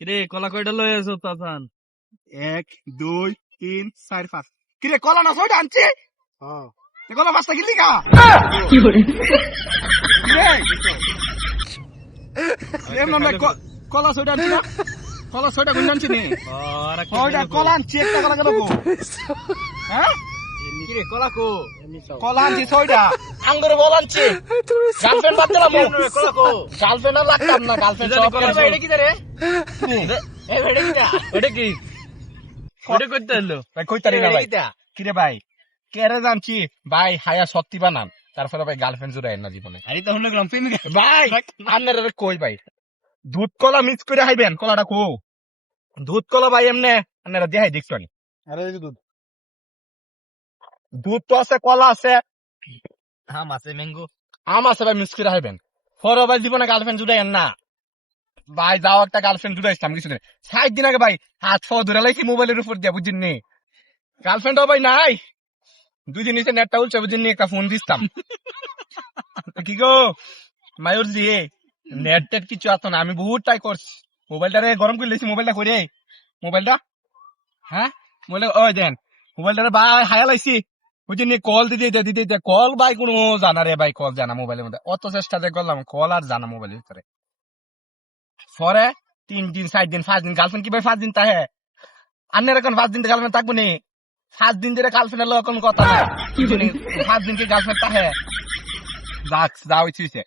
কিরে কলা কয়টা লয়ে আছো তাসান? 1 2 3 4 5 কিরে কলা না ছয়টা আনছি কলা পাঁচটা কিনলি কা কলা ছয়টা আনছি না কলা ছয়টা গুণ আনছি নি ছয়টা কলা আনছি একটা কলা কেন হ্যাঁ কিরে কলা কো কলা আনছি ছয়টা আঙ্গুর বল আনছি গার্লফ্রেন্ড বাদ দিলাম কলা কো গার্লফ্রেন্ড আর লাগতাম না গার্লফ্রেন্ড সব এটা কি রে এ বেড়ে কিটা ওটা কি ওটা করতে হলো ভাই কইতারি না ভাই কিরে ভাই কেরে জানছি ভাই হায়া শক্তি বানান তারপরে ভাই গার্লফ্রেন্ড জুড়াই না জীবনে আরে তো হলো গ্রাম প্রেমিক ভাই আপনারা কই ভাই দুধ কলা মিক্স করে খাইবেন কলাটা কো দুধ কলা ভাই এমনে আপনারা দেখাই দেখছো নি আরে দুধ দুধ তো আছে কলা আছে আম আছে ম্যাঙ্গো আম আছে ভাই মিক্স করে খাইবেন ফর ভাই জীবনে গার্লফ্রেন্ড জুড়াইন না ভাই যাও একটা গার্লফ্রেন্ড জুড়াইছিলাম কিছু নেই 60 দিন আগে ভাই হাত ফ ধরে লাইছি মোবাইলের উপর দিয়া বুঝিন নি গার্লফ্রেন্ড ভাই নাই 2 দিন নিচে নেটটা উলছে বুঝিন নি একটা ফোন দিতাম কি গো মায়ুর জি নেট টেট কিছু আসতো না আমি বহুত ট্রাই করছি মোবাইলটারে গরম করে লেছি মোবাইলটা করে মোবাইলটা হ্যাঁ মোবাইলটা ওই দেন মোবাইলটারে ভাই হায়া লাইছি বুঝিনি কল দিতে কল ভাই কোনো জানা রে ভাই কল জানা মোবাইলের মধ্যে অত চেষ্টা যে করলাম কল আর জানা মোবাইলের ভিতরে পরে 3 দিন 4 দিন 5 দিন গার্লফ্রেন্ড কি ভাই 5 দিন তাহে আন্নের এখন 5 দিন গার্লফ্রেন্ড থাকবো নি 5 দিন ধরে গার্লফ্রেন্ডের লোক কোনো কথা নাই 5 দিন কি গার্লফ্রেন্ড তাহে যাও ইচ্ছে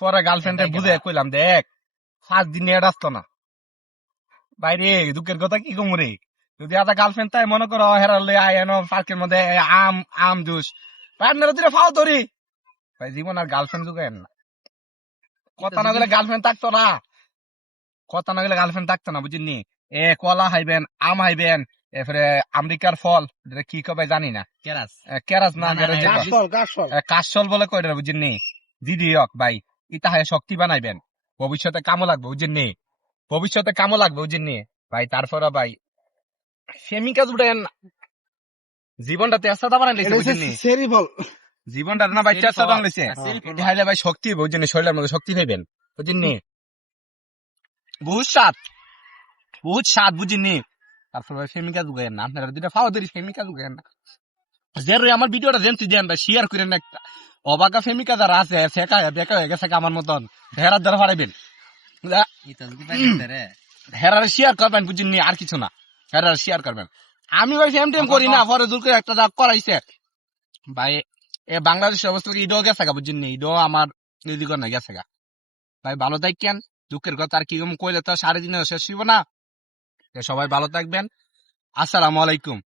পরে গার্লফ্রেন্ডে বুঝে কইলাম দেখ 5 দিন এড আসতো না বাইরে দুঃখের কথা কি কম রে যদি একটা গার্লফ্রেন্ড তাই মনে করো হেরালে আয়নো পার্কের মধ্যে আম জুস পার্টনার দিলে ফাও ধরি ভাই জীবন আর গার্লফ্রেন্ড যুগেন না কথা না গেলে গার্লফ্রেন্ড থাকতো না কথা না গেলে গার্লফ্রেন্ড থাকতো না বুঝিনি কলা হাইবেন আম হাইবেন এরপরে আমেরিকার ফল কি কবে জানি না কেরাস কেরাস না গাছফল কাশল বলে কয়টা বুঝিনি দিদি হক ভাই ইটা হয় শক্তি বানাইবেন ভবিষ্যতে কামো লাগবে বুঝিনি ভবিষ্যতে কামো লাগবে বুঝিনি ভাই তারপরে ভাই প্রেমিকা জুড়েন জীবনটা তেস্তা বানাই লেছে বুঝিনি সেরি ফল জীবনটা না ভাই তেস্তা বানাই লেছে এটা হাইলে ভাই শক্তি বুঝিনি শরীরের মধ্যে শক্তি পাইবেন বুঝিনি বহুত স্বাদ বুঝিনি তারপর ভাই প্রেমিকা জুগেন না আপনারা দুটা ফাও ধরি প্রেমিকা জুগেন না যে আমার ভিডিওটা জেনছি দেন ভাই শেয়ার করেন একটা অবাকা প্রেমিকা যারা আছে ফেকা বেকা হয়ে গেছে আমার মতন হেরার দ্বারা ফাড়াইবেন হেরার শেয়ার করবেন বুঝিনি আর কিছু না হেরার শেয়ার করবেন আমি ভাই সেম টেম করি না পরে জোর করে একটা যা করাইছে ভাই এ বাংলাদেশের অবস্থা ঈদও গেছে গা বুঝিনি ঈদও আমার নিদিকর না গেছে গা ভাই ভালো থাকেন দুঃখের কথা আর কি কইলে তো 3.5 দিনে শেষ হইব না সবাই ভালো থাকবেন আসসালামু আলাইকুম।